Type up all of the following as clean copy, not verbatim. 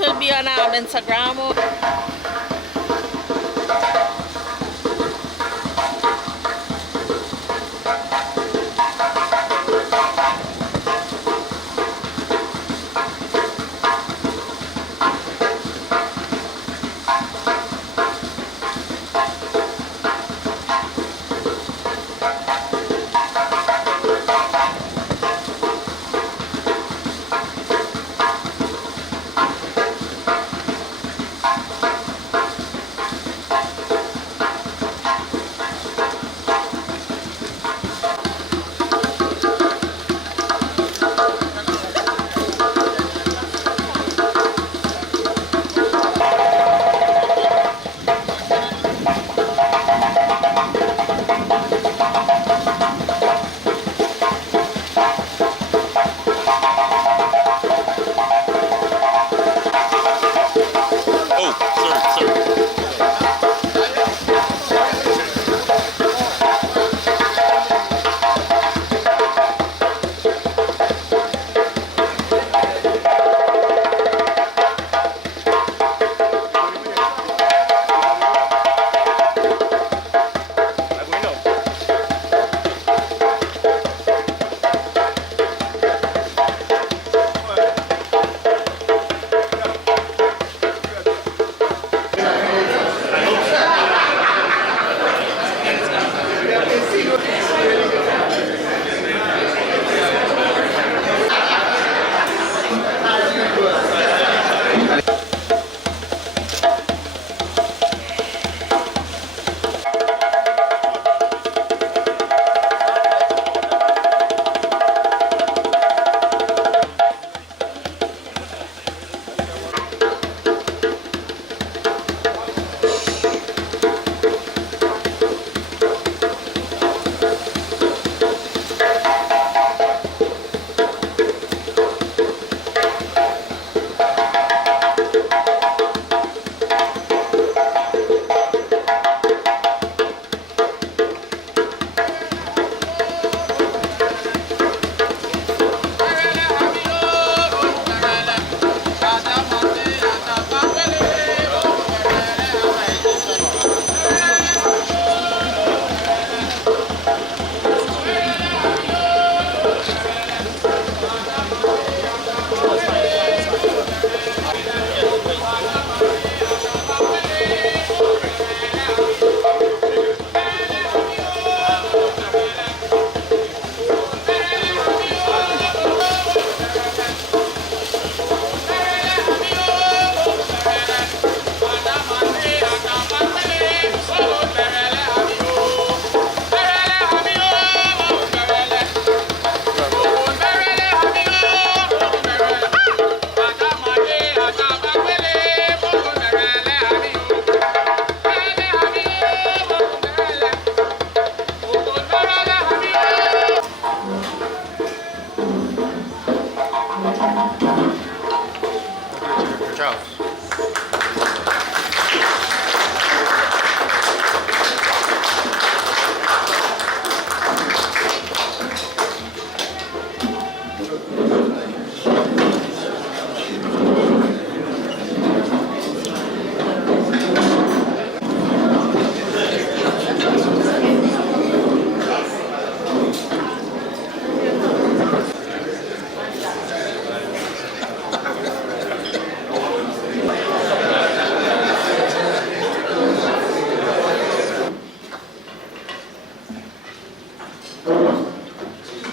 will be on Instagram.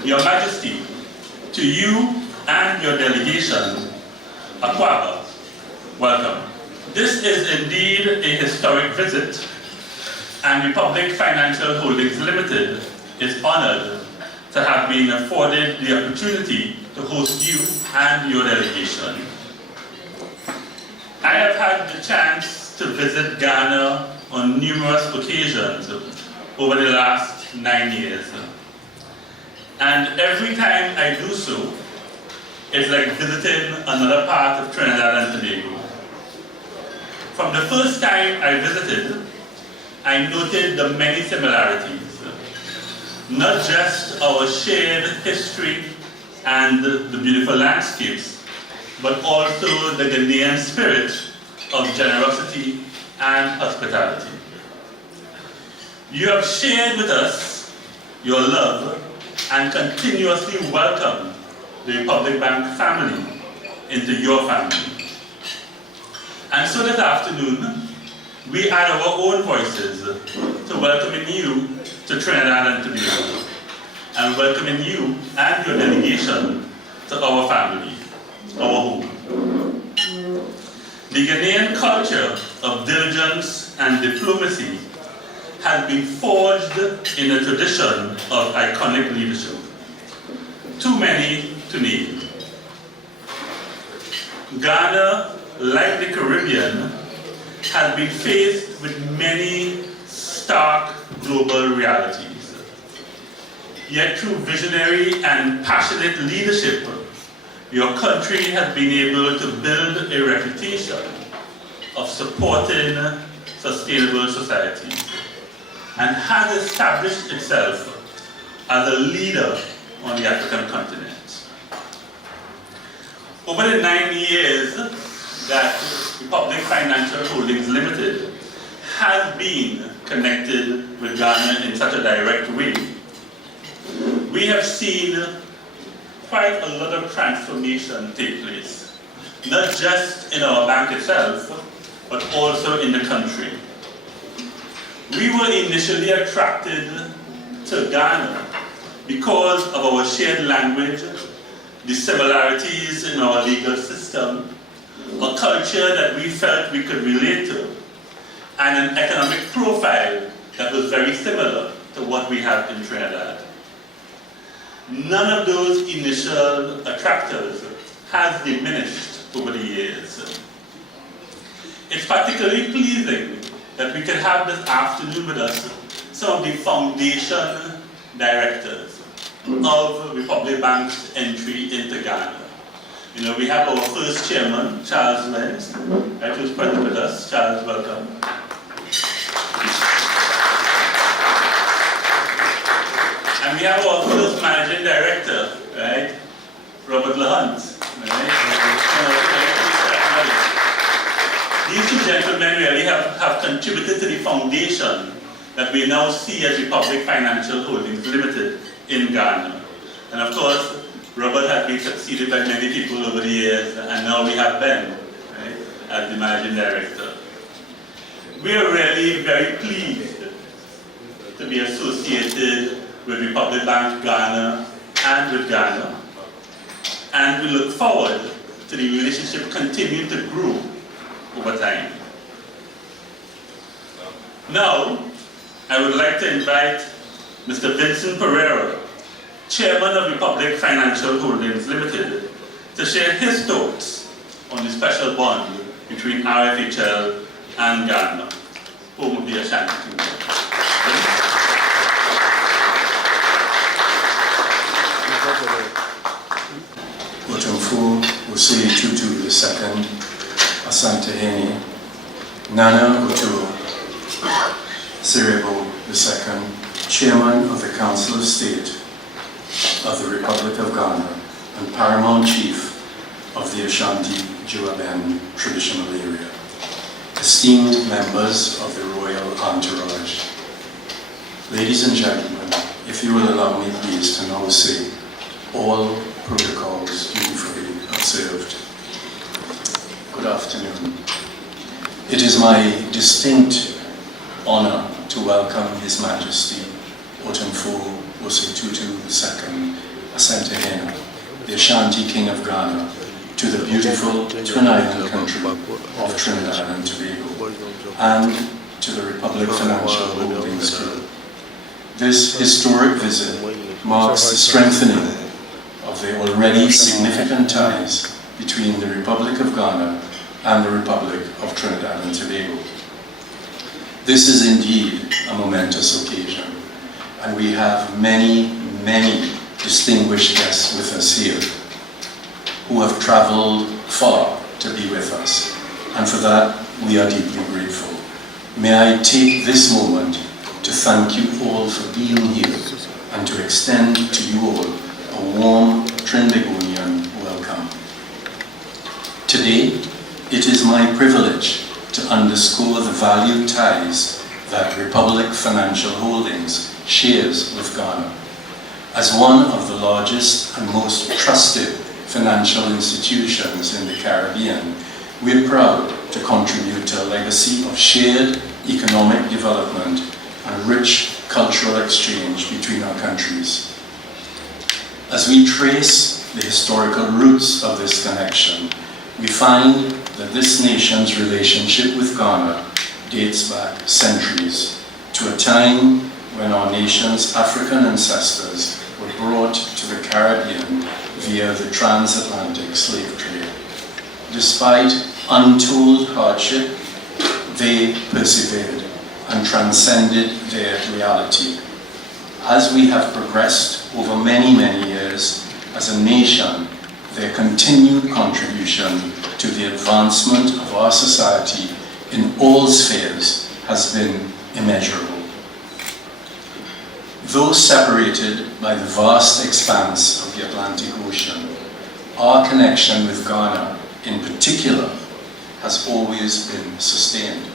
Your Majesty, to you and your delegation, Aquaba, welcome. This is indeed a historic visit, and Republic Financial Holdings Limited is honored to have been afforded the opportunity to host you and your delegation. I have had the chance to visit Ghana on numerous occasions over the last 9 years. And every time I do so, it's like visiting another part of Trinidad and Tobago. From the first time I visited, I noted the many similarities. Not just our shared history and the beautiful landscapes, but also the Ghanaian spirit of generosity and hospitality. You have shared with us your love and continuously welcome the Republic Bank family into your family. And so this afternoon, we add our own voices to welcoming you to Trinidad and Tobago, and welcoming you and your delegation to our family, our home. The Ghanaian culture of diligence and diplomacy has been forged in a tradition of iconic leadership, too many to name. Ghana, like the Caribbean, has been faced with many stark global realities. Yet through visionary and passionate leadership, your country has been able to build a reputation of supporting sustainable societies and has established itself as a leader on the African continent. Over the 9 years that Republic Financial Holdings Limited has been connected with Ghana in such a direct way, we have seen quite a lot of transformation take place, not just in our bank itself, but also in the country. We were initially attracted to Ghana because of our shared language, the similarities in our legal system, a culture that we felt we could relate to, and an economic profile that was very similar to what we have in Trinidad. None of those initial attractors has diminished over the years. It's particularly pleasing that we can have this afternoon with us some of the foundation directors of Republic Bank's entry into Ghana. You know, we have our first chairman, Charles Lenz, right, who's present with us. Charles, welcome. And we have our first managing director, right, Robert Lahunt. Right? These two gentlemen really have contributed to the foundation that we now see as Republic Financial Holdings Limited in Ghana. And of course, Robert has been succeeded by many people over the years, and now we have Ben, right, as the managing director. We are really very pleased to be associated with Republic Bank Ghana and with Ghana. And we look forward to the relationship continuing to grow over time. Now, I would like to invite Mr. Vincent Pereira, Chairman of Republic Financial Holdings Limited, to share his thoughts on the special bond between RFHL and Ghana, home of the Ashanti Kingdom. Otumfuor Tutu II, Asante Hene, Nana Utu Sirebo II, Chairman of the Council of State of the Republic of Ghana and Paramount Chief of the Ashanti Juaben Traditional Area, esteemed members of the Royal Entourage. Ladies and gentlemen, if you will allow me please to now say all protocols dutifully observed. Good afternoon. It is my distinct honor to welcome His Majesty Otumfuor Tutu II, Asante Hene, the Ashanti King of Ghana, to the beautiful twin island country of Trinidad and Tobago, and to the Republic Financial Holdings Group. This historic visit marks the strengthening of the already significant ties between the Republic of Ghana and the Republic of Trinidad and Tobago. This is indeed a momentous occasion, and we have many distinguished guests with us here who have traveled far to be with us, and for that we are deeply grateful. May I take this moment to thank you all for being here and to extend to you all a warm Trinbagonian welcome. Today, it is my privilege to underscore the valued ties that Republic Financial Holdings shares with Ghana. As one of the largest and most trusted financial institutions in the Caribbean, we are proud to contribute to a legacy of shared economic development and rich cultural exchange between our countries. As we trace the historical roots of this connection, we find that this nation's relationship with Ghana dates back centuries to a time when our nation's African ancestors were brought to the Caribbean via the transatlantic slave trade. Despite untold hardship, they persevered and transcended their reality. As we have progressed over many, many years as a nation, their continued contribution to the advancement of our society in all spheres has been immeasurable. Though separated by the vast expanse of the Atlantic Ocean, our connection with Ghana in particular has always been sustained.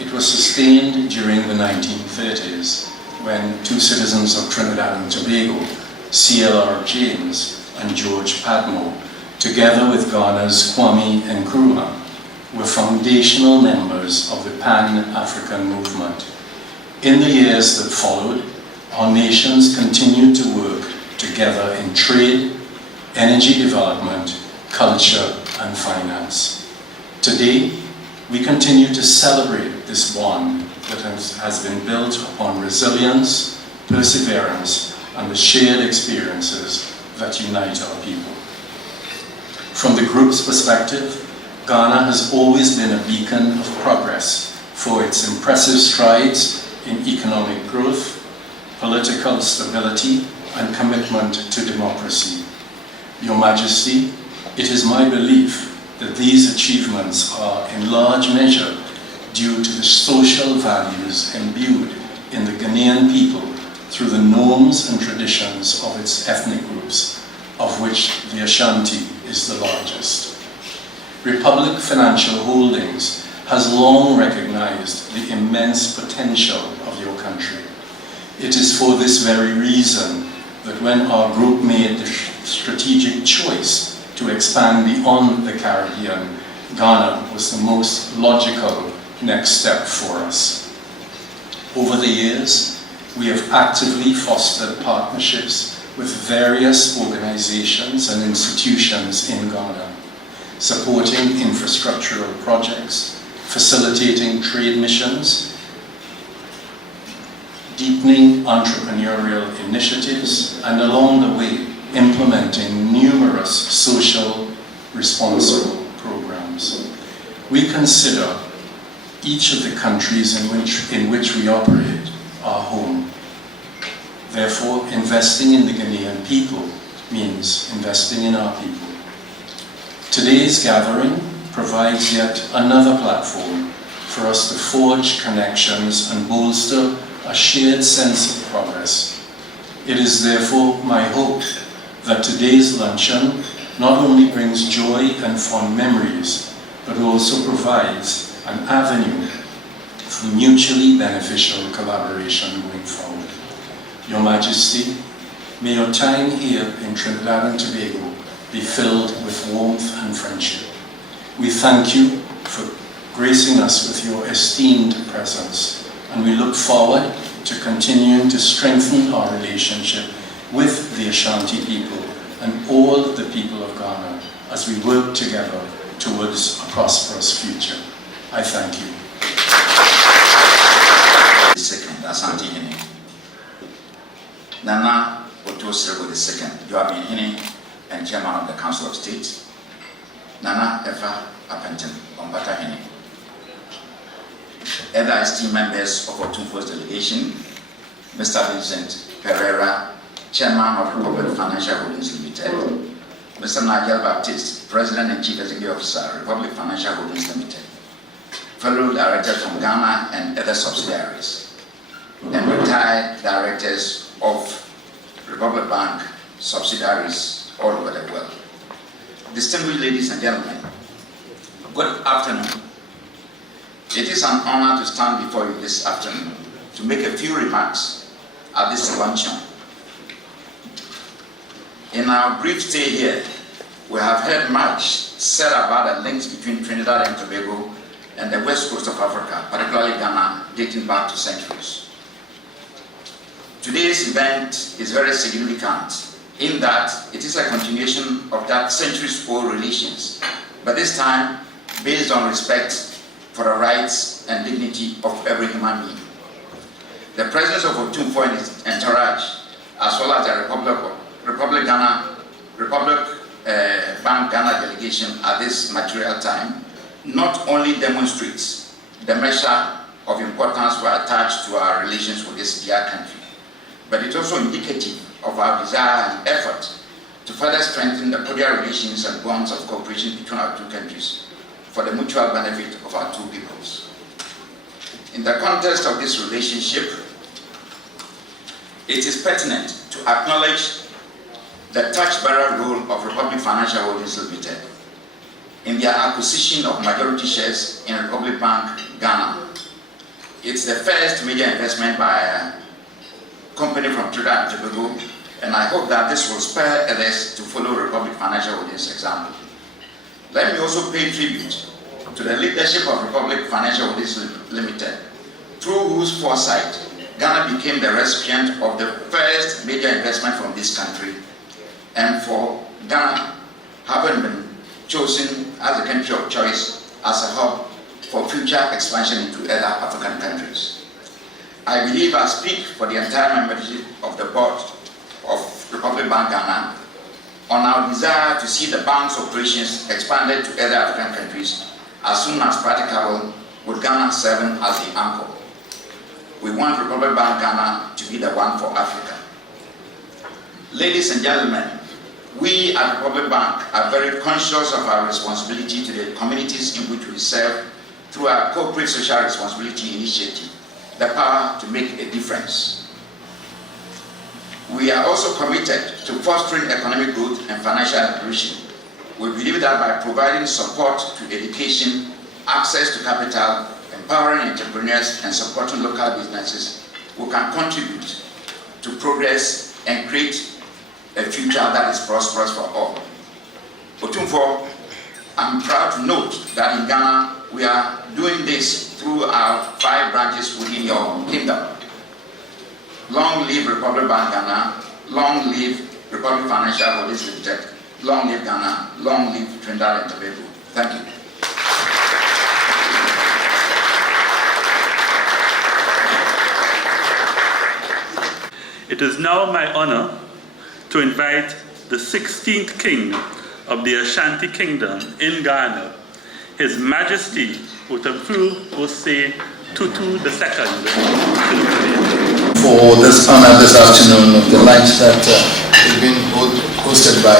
It was sustained during the 1930s when two citizens of Trinidad and Tobago, C.L.R. James and George Padmore, together with Ghana's Kwame Nkrumah, were foundational members of the Pan-African movement. In the years that followed, our nations continued to work together in trade, energy development, culture, and finance. Today, we continue to celebrate this bond that has been built upon resilience, perseverance, and the shared experiences that unite our people. From the group's perspective, Ghana has always been a beacon of progress for its impressive strides in economic growth, political stability, and commitment to democracy. Your Majesty, it is my belief that these achievements are in large measure due to the social values imbued in the Ghanaian people through the norms and traditions of its ethnic groups, of which the Ashanti is the largest. Republic Financial Holdings has long recognized the immense potential of your country. It is for this very reason that when our group made the strategic choice to expand beyond the Caribbean, Ghana was the most logical next step for us. Over the years, we have actively fostered partnerships with various organizations and institutions in Ghana, supporting infrastructural projects, facilitating trade missions, deepening entrepreneurial initiatives, and along the way, implementing numerous social responsible programs. We consider each of the countries in which we operate our home. Therefore, investing in the Ghanaian people means investing in our people. Today's gathering provides yet another platform for us to forge connections and bolster a shared sense of progress. It is therefore my hope that today's luncheon not only brings joy and fond memories, but also provides an avenue for mutually beneficial collaboration going forward. Your Majesty, may your time here in Trinidad and Tobago be filled with warmth and friendship. We thank you for gracing us with your esteemed presence, and we look forward to continuing to strengthen our relationship with the Ashanti people and all the people of Ghana as we work together towards a prosperous future. I thank you. Second, Asante Hine. Nana Otumfuor the second, you have been Hine and Chairman of the Council of State. Nana Efa Apenton, Ombata Hine. Other esteemed members of Otumfuor's delegation, Mr. Vincent Pereira, Chairman of Republic Financial Holdings Limited, Mr. Nigel Baptiste, President and Chief Executive Officer, Republic Financial Holdings Limited, fellow directors from Ghana and other subsidiaries, and retired directors of Republic Bank subsidiaries all over the world. Distinguished ladies and gentlemen, Good afternoon. It is an honor to stand before you this afternoon to make a few remarks at this luncheon. In our brief stay here, we have heard much said about the links between Trinidad and Tobago and the west coast of Africa, particularly Ghana, dating back to centuries. Today's event is very significant in that it is a continuation of that centuries-old relations, but this time based on respect for the rights and dignity of every human being. The presence of Otumfuor and his entourage, as well as the Republic Bank Ghana delegation at this material time, not only demonstrates the measure of importance we attach to our relations with this dear country, but it's also indicative of our desire and effort to further strengthen the cordial relations and bonds of cooperation between our two countries for the mutual benefit of our two peoples. In the context of this relationship, it is pertinent to acknowledge the touch-bearer role of Republic Financial Holdings Limited in their acquisition of majority shares in Republic Bank Ghana. It's the first major investment by a company from Trinidad and Tobago, and I hope that this will spur others to follow Republic Financial Holdings' example. Let me also pay tribute to the leadership of Republic Financial Holdings Limited, through whose foresight Ghana became the recipient of the first major investment from this country, and for Ghana having been chosen as a country of choice as a hub for future expansion into other African countries. I believe I speak for the entire membership of the board of Republic Bank Ghana on our desire to see the bank's operations expanded to other African countries as soon as practicable, with Ghana serving as the anchor. We want Republic Bank Ghana to be the one for Africa. Ladies and gentlemen, we at Republic Bank are very conscious of our responsibility to the communities in which we serve through our corporate social responsibility initiative, the power to make a difference. We are also committed to fostering economic growth and financial inclusion. We believe that by providing support to education, access to capital, empowering entrepreneurs, and supporting local businesses, we can contribute to progress and create a future that is prosperous for all. Otumfuor, I'm proud to note that in Ghana, we are doing this through our 5 branches within your kingdom. Long live Republic Bank Ghana, long live Republic Financial Holdings Limited, long live Ghana, long live Trinidad and Tobago. Thank you. It is now my honor to invite the 16th King of the Ashanti Kingdom in Ghana, His Majesty Otumfuor Tutu II. For this honor this afternoon of the lunch that is being hosted by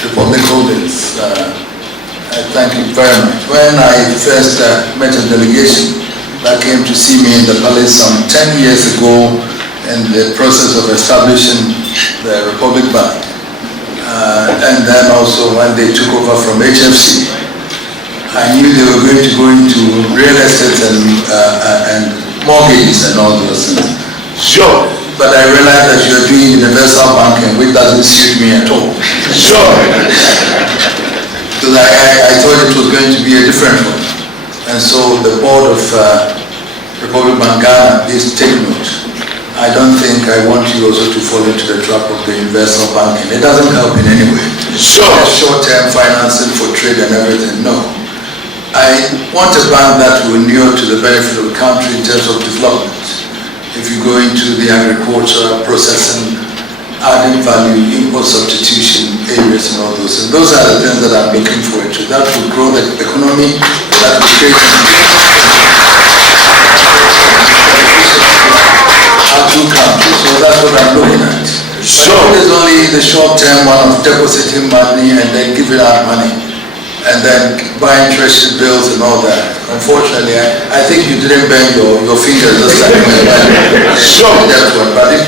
Republic Holdings. I thank you very much. When I first met a delegation that came to see me in the palace some 10 years ago in the process of establishing the Republic Bank, and then also when they took over from HFC, I knew they were going to go into real estate and mortgages and all those things. Sure. But I realized that you are doing universal banking, which doesn't suit me at all. Sure. Because I thought it was going to be a different one. And so the board of Republic Bank Ghana, please take note. I don't think I want you also to fall into the trap of the universal banking. It doesn't help in any way. Sure. Short-term financing for trade and everything, no. I want a bank that will inure to the benefit of the country in terms of development. If you go into the agriculture, processing, adding value, import substitution areas and all those. And those are the things that I'm looking forward to. That will grow the economy, that will create our two countries. So that's what I'm looking at. Sure. It is only the short-term one of depositing money and then giving out money and then buying treasury bills and all that. Unfortunately, I think you didn't bend your fingers this time. Sure. That one. But if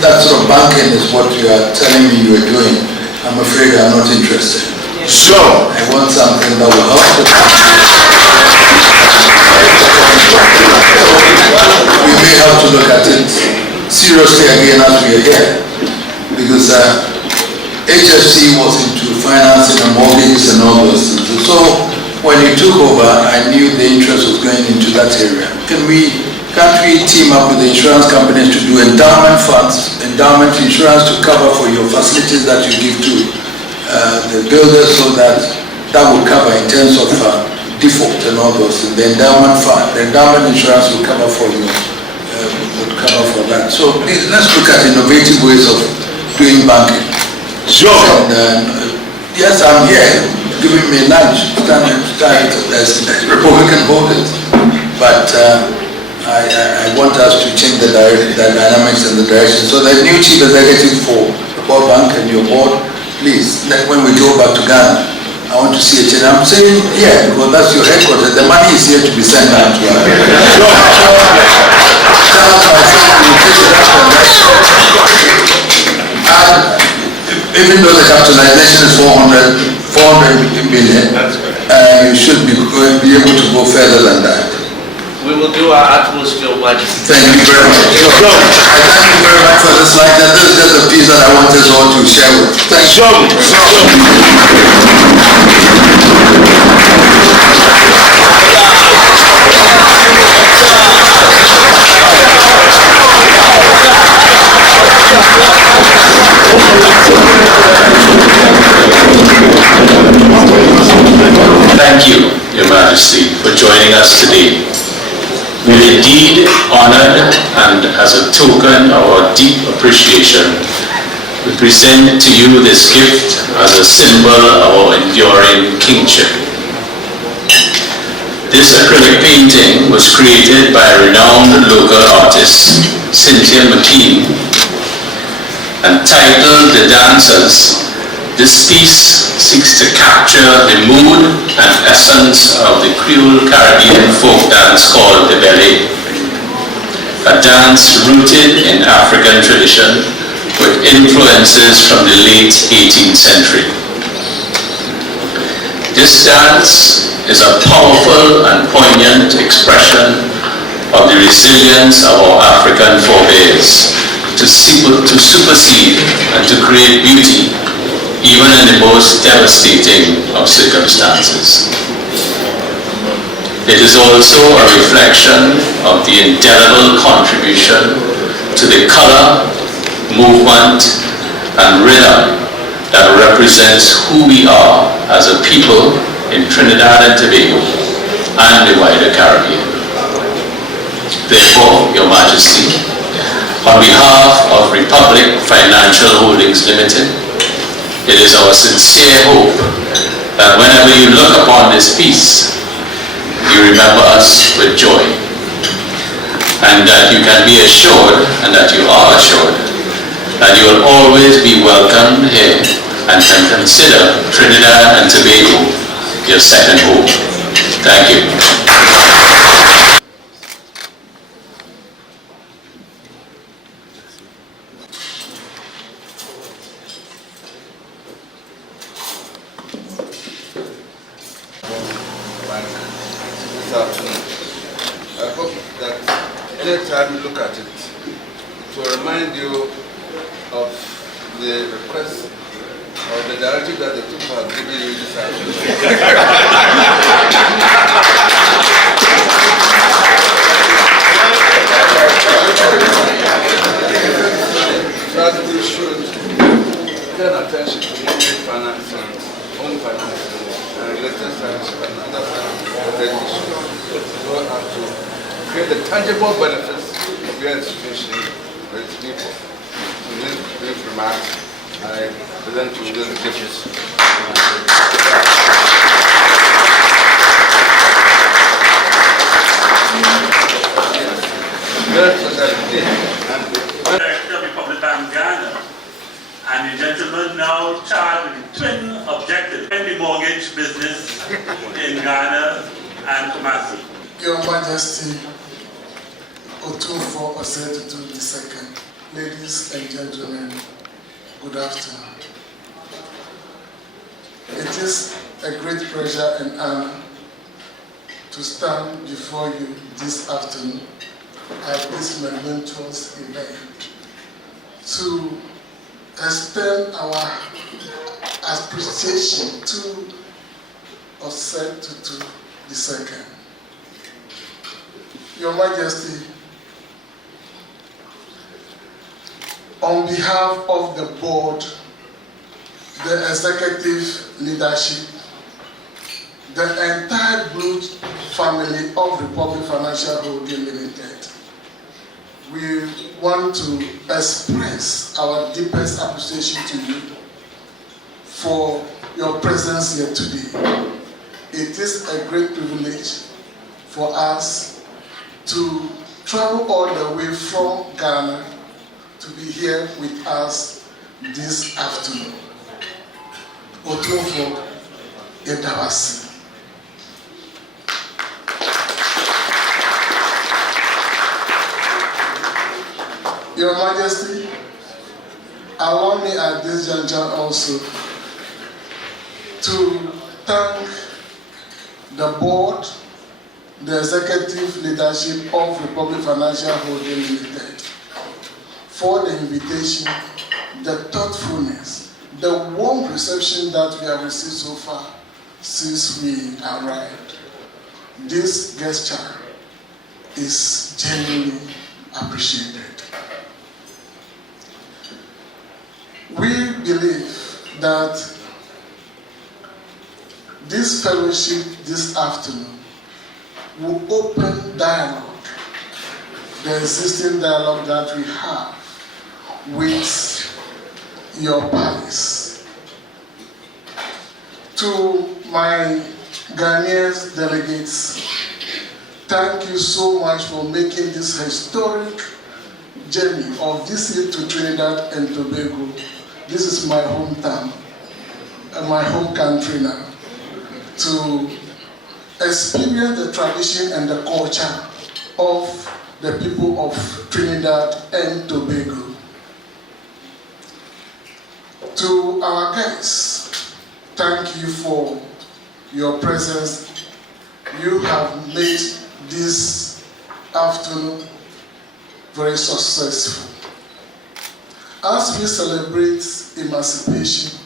that sort of banking is what you are telling me you are doing, I'm afraid I'm not interested. Sure. I want something that will help the country. We may have to look at it seriously again as we are here, because HFC was into financing and mortgages and all those things. So when you took over, I knew the interest was going into that area. Can't we team up with the insurance companies to do endowment funds, endowment insurance to cover for your facilities that you give to the builders, so that will cover in terms of default and all those things. The endowment fund, the endowment insurance will cover for you, would cover for that. So please, let's look at innovative ways of doing banking. Sure. And yes, I'm here, giving me lunch, as Republican voters, but I want us to change the dynamics and the direction. So the new chief executive for the World Bank and your board, please, when we go back to Ghana, I want to see a change. I'm saying here because that's your headquarters. The money is here to be sent down to us. Even though the capitalization is 400 million, you should be able to go further than that. We will do our utmost, Your Majesty. Thank you very much. I thank you very much for this slide. This is just a piece that I want us all to share with. Thank you. Thank you, Your Majesty, for joining us today. We are indeed honored, and as a token of our deep appreciation, we present to you this gift as a symbol of our enduring kingship. This acrylic painting was created by a renowned local artist, Cynthia McKean, and titled The Dancers. This piece seeks to capture the mood and essence of the Creole Caribbean folk dance called the ballet, a dance rooted in African tradition with influences from the late 18th century. This dance is a powerful and poignant expression of the resilience of our African forebears to supersede and to create beauty even in the most devastating of circumstances. It is also a reflection of the indelible contribution to the color, movement, and rhythm that represents who we are as a people in Trinidad and Tobago and the wider Caribbean. Therefore, Your Majesty, on behalf of Republic Financial Holdings Limited, it is our sincere hope that whenever you look upon this piece, you remember us with joy, and that you can be assured, and that you are assured, that you will always be welcomed here and can consider Trinidad and Tobago your second home. Thank you. I hope that anytime you look at it, to remind you of the request or the directive that the people have given you this afternoon. That we should pay attention to money financing, home financing, and related services and other related issues, so as to create the tangible benefits of your institution for its people. In these brief remarks, I present to you the gifts. Director of Republic Bank Ghana, and the gentleman now charged with the twin objectives in the mortgage business in Ghana and Kumasi. Your Majesty, Otumfuor II, ladies and gentlemen, good afternoon. It is a great pleasure and honor to stand before you this afternoon at this momentous event to extend our appreciation to Osei II. Your Majesty, on behalf of the board, the executive leadership, the entire Blue family of Republic Financial Holding Limited, we want to express our deepest appreciation to you for your presence here today. It is a great privilege for us to travel all the way from Ghana to be here with us this afternoon. Otumfuor, Edawasi. Your Majesty, allow me at this juncture also to thank the board, the executive leadership of Republic Financial Holding Limited for the invitation, the thoughtfulness, the warm reception that we have received so far since we arrived. This gesture is genuinely appreciated. We believe that this fellowship this afternoon will open dialogue, the existing dialogue that we have with your palace. To my Ghanaian delegates, thank you so much for making this historic journey of visit to Trinidad and Tobago. This is my hometown, my home country now, to experience the tradition and the culture of the people of Trinidad and Tobago. To our guests, thank you for your presence. You have made this afternoon very successful. As we celebrate emancipation,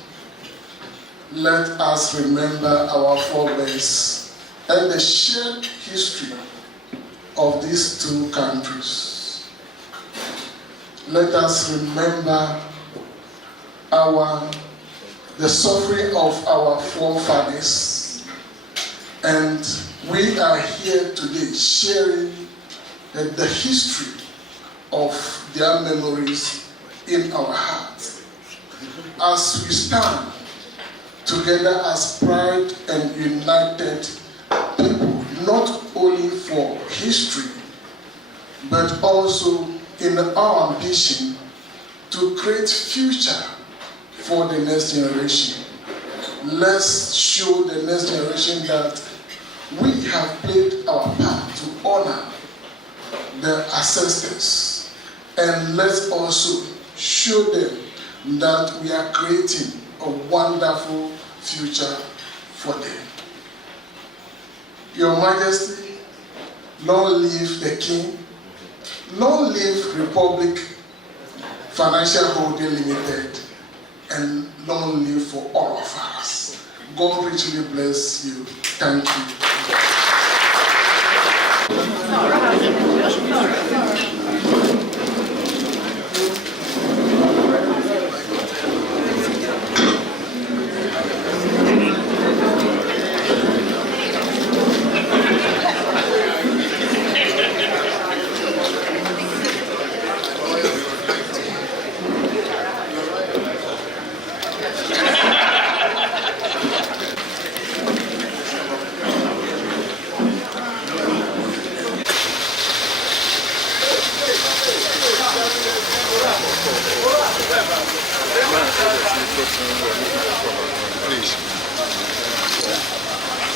let us remember our forebears and the shared history of these two countries. Let us remember the suffering of our forefathers. And we are here today sharing the history of their memories in our hearts. As we stand together as pride and united people, not only for history, but also in our ambition to create future for the next generation. Let's show the next generation that we have played our part to honor the ancestors, and let's also show them that we are creating a wonderful future for them. Your Majesty, long live the King, long live Republic Financial Holding Limited, and long live for all of us. God richly bless you. Thank you. Please.